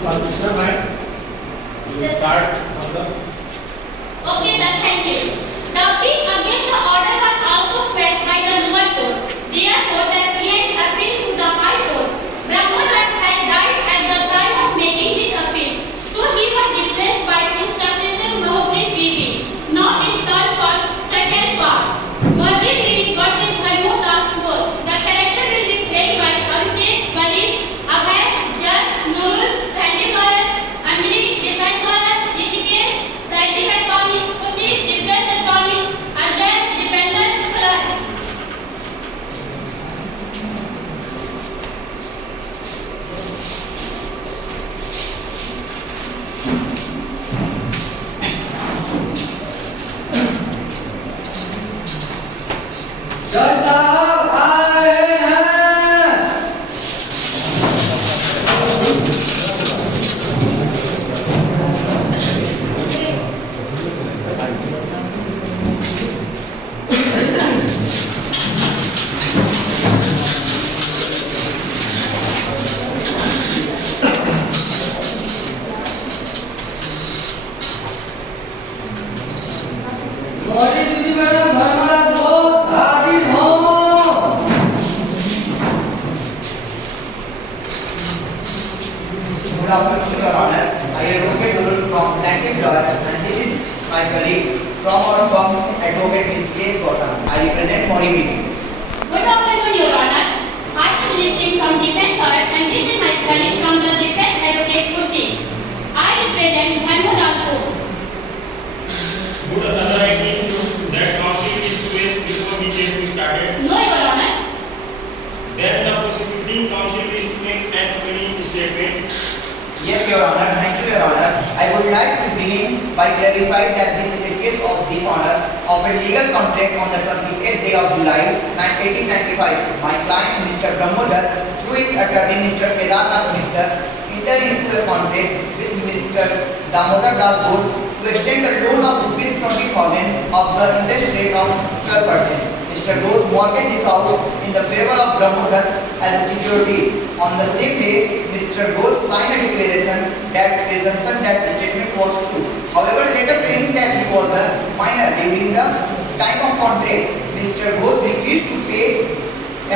Mr. Mike, you will start on the. Okay, sir, thank you. The appeal against the order was also fetched by the lower court. Therefore, the appeal appealed to the High Court. Brahmodat had died at the time of making his appeal, so he was replaced by Institution Mohammed Bibi. Now it's time for second part. Worthy reading versus Harmon Das Bose. The character will be played by Abhishek, Walid, Abhay, Judge, Nurul, Plaintiff lawyer, Anjali, defense lawyer, Rishikesh, plaintiff attorney, Kushik, defense attorney, Ajay, defendant, clerk. जज साहब आ रहे हैं। बड़ी दीदी madam Dharmaraj Bose हाजिर हो। Good afternoon, Your Honor. I advocate Nurul from Plaintiff Lawyer, and this is my colleague from our firm, Advocate Ms. K. Gautam. I represent Mori Meeting. Good afternoon, Your Honor. I am listening from defense lawyer and this is my colleague from the defense advocate Kushik. I represent Harmon Das Bose. Would another idea that counsel is to wait before the case is started? No, Your Honor. Then the prosecuting counsel is to make an opening statement. Yes, Your Honor. Thank you, Your Honor. I would like to begin by clarifying that this is a case of dishonor of a legal contract on the 28th day of July 1895. My client, Mr. Brahmodat, through his attorney, Mr. Kedarnath Mitter, entered into a contract with Mr. Damodar Das Bose to extend a loan of rupees 20,000 of the interest rate of 12%. Mr. Bose mortgaged his house in the favor of Brahmodat as a security. On the same day, Mr. Bose signed a declaration that presumption that the statement was true. However, later claiming that he was a minor during the time of contract, Mr. Bose refused to pay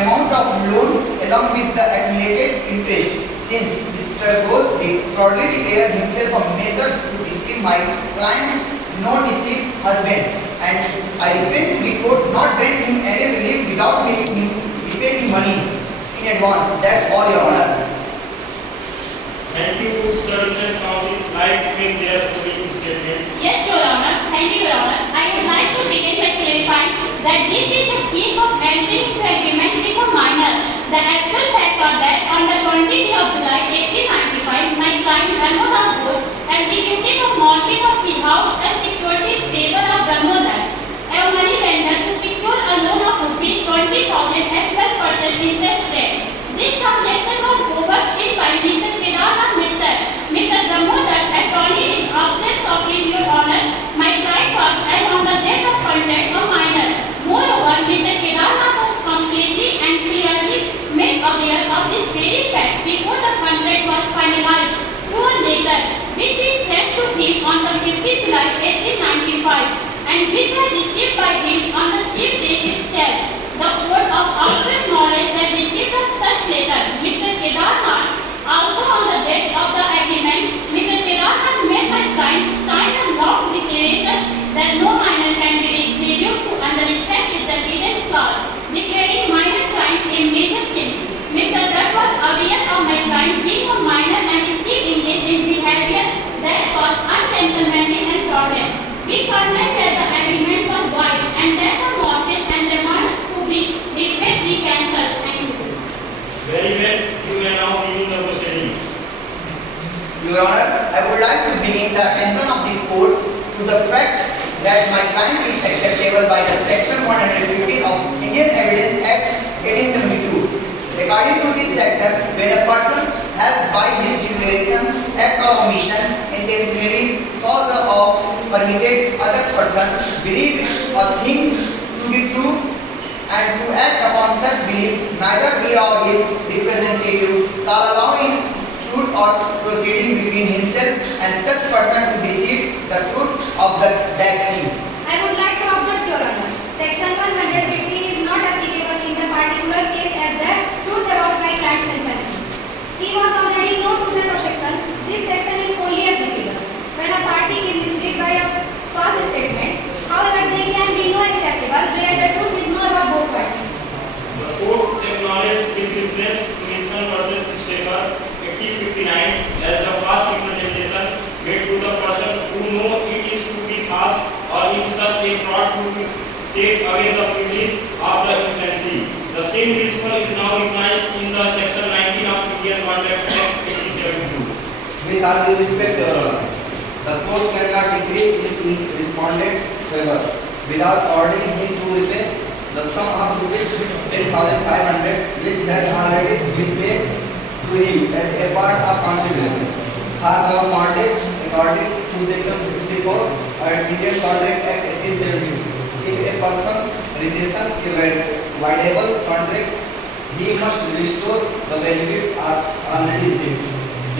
amount of loan along with the accumulated interest. Since Mr. Bose fraudulently declared himself a measure to deceive my client, no deceive husband, and I request the court not grant him any relief without making him repay the money in advance. That's all, Your Honor. Thank you, the defense counsel. Like to make their opening statement. Yes, Your Honor. Thank you, Your Honor. I would like to begin by clarifying that this is the case of entering into agreement with a minor. The actual fact are that on the 20th of July 1895, my client Harmon Das Bose executed a mortgage of his house as security in favor of Brahmodat, a money lender, to secure a loan of rupees 20,000 at 12% interest rate. This transaction was overseen by Mr. Kedarnath Mitter. Mr. Brahmodat, attorney in absence of him, Your Honor, my client was, as on the date of contract, a minor. Moreover, Mr. Kedarnath was completely and clearly made aware of this very fact before the contract was finalized through a letter which we sent to him on the 15th July 1895 and which was received by him on the same day itself. The court of also acknowledged that the receipt of such letter, Mr. Kedarnath, also on the date of the agreement, Mr. Kedarnath made my client sign a long declaration that no minor can be reviewed to understand with the hidden clause, declaring minor client a major sin. Mr. Dutt was aware of my client being a minor and still engaged in behavior that was ungentlemanly and fraudulent. We contend that the agreement was void and that the mortgage and demand to be repaid be cancelled. Thank you. Very well. You may now begin the proceedings. Your Honor, I would like to begin the attention of the court to the fact that my client is acceptable by the section 115 of Indian Evidence Act 1872. According to this section, when a person has by his declaration, act or omission intentionally cause of permitted other person believe or thinks to be true and to act upon such belief, neither he or his representative shall allow in suit or proceeding and such person to deceive the truth of that thing. I would like to object, Your Honor. Section 115 is not applicable in the particular case as the truth about my client's infancy. He was already known to the prosecution. This section is only applicable when a party is misled by a false statement. However, there can be no acceptable where the truth is known about both parties. The court acknowledged with reference to Wilson versus Staker 1859 as the false representation made to the person who know it is to be false or in such a fraud to take away the privilege of the infancy. The same principle is now recognized in the section 19 of Indian Contract Act 1872. With all due respect, Your Honor, the court cannot decree in respondent favor without ordering him to repay the sum of rupees 10,500 which has already been paid to him as a part of consideration for our mortgage according to section 64 of Indian Contract Act 1872. If a person rescisses a voidable contract, he must restore the benefits already received.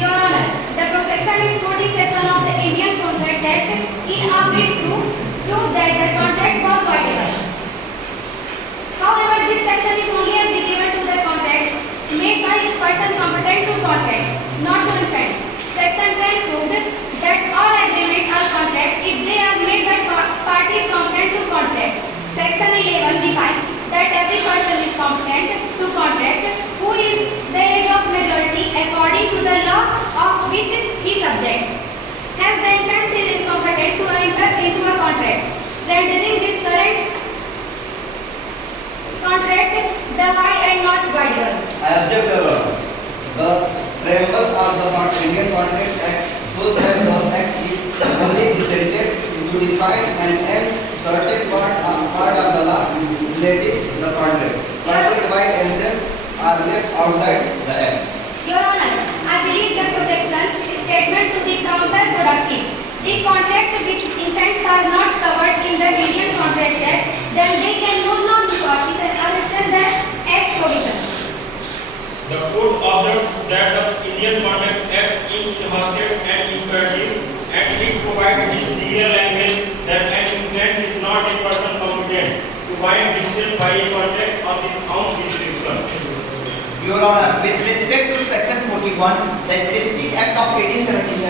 Your Honor, the prosecution is quoting section of the Indian Contract Act in a bid to prove that the contract was voidable. However, this section is only applicable to the contract made by a person competent to contract, not to infants. Section 10 proved that all agreements are contract if they are made by parties competent to contract. Section 11 defines that every person is competent to contract who is the age of majority according to the law of which he subject. Hence, the infant is incompetent to enter into a contract, rendering this current contract the void and not voidable. I object, Your Honor. The preamble of the Indian Contract Act shows that the Act is only intended to define and end certain part of the law relating to the contract. Contract by themselves are left outside the Act. Your Honor, I believe the prosecution statement to be counterproductive. If contracts with infants are not covered in the Indian Contract Act, then they can no longer assist the Act provision. The court observes that the Indian Contract Act is enhanced and imperative, and it provides this clear language that an infant is not a person competent to bind himself by a contract of his own description. Your Honor, with respect to section 41, the Specific Act of 1877,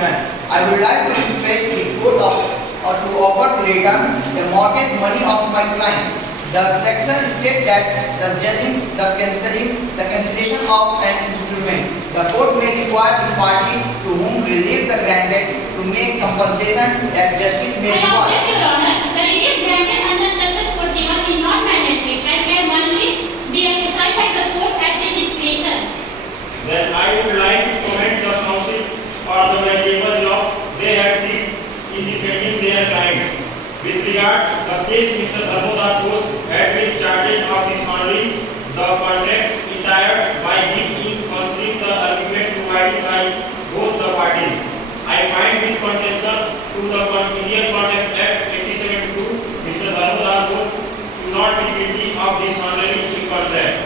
I would like to request the court to offer to return the mortgage money of my client. The section states that the judging the cancellation of an instrument, the court may require the party to whom relief the granted to make compensation that justice may I require. object, Your Honor. The relief granted under section 41 is not mandatory and can only be exercised at the court at the discretion. Then I would like to commend the counsel for the valuable job they have did in defending their clients. With regard to the case, Mr. Dharmodas Ghosh had been charged of dishonoring the contract entire by him in considering the argument provided by both the parties. I find with contention to the Indian Contract Act 1872, Mr. Dharmodas Ghosh to not be guilty of dishonoring the contract.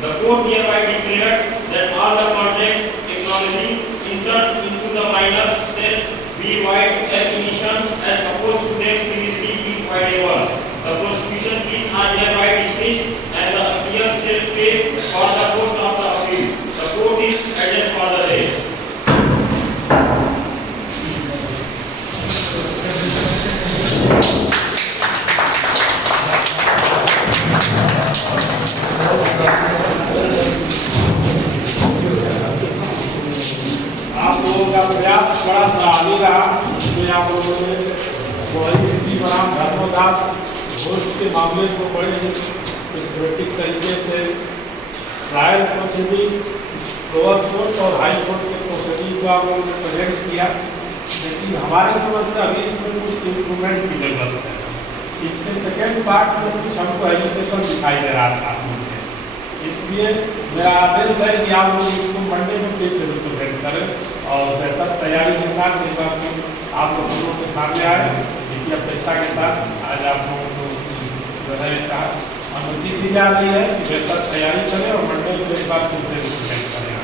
The court hereby declared that all the contract acknowledging entered into the minor shall be void as initial as opposed to them previously being voidable. The prosecution is hereby dismissed and the appeal shall pay for the cost of the appeal. The court is adjourned for the day. आप लोगों का प्रयास बड़ा सराहनीय रहा, इसमें आप लोगों ने बड़ी हिंदी बनाम धर्मदास घोष के मामले को बड़े सिस्टमेटिक तरीके से ट्रायल प्रोसीडिंग, लोअर कोर्ट और हाई कोर्ट के प्रोसीडिंग को आप लोगों ने प्रेजेंट किया, लेकिन हमारे समझ से अभी इसमें कुछ इम्प्रूवमेंट की जरूरत है। इसके सेकेंड पार्ट में कुछ हमको एजुकेशन दिखाई दे रहा था, इसलिए मेरा आदेश है कि आप लोग इसको मंडे में पेश रिप्रेजेंट करें और बेहतर तैयारी के साथ एक बार फिर आप लोगों के सामने आए। इसी अपेक्षा के साथ आज आप लोगों को जो है अनुमति दी जा रही है कि बेहतर तैयारी करें और मंडे में एक बार फिर से रिप्रेजेंट करें।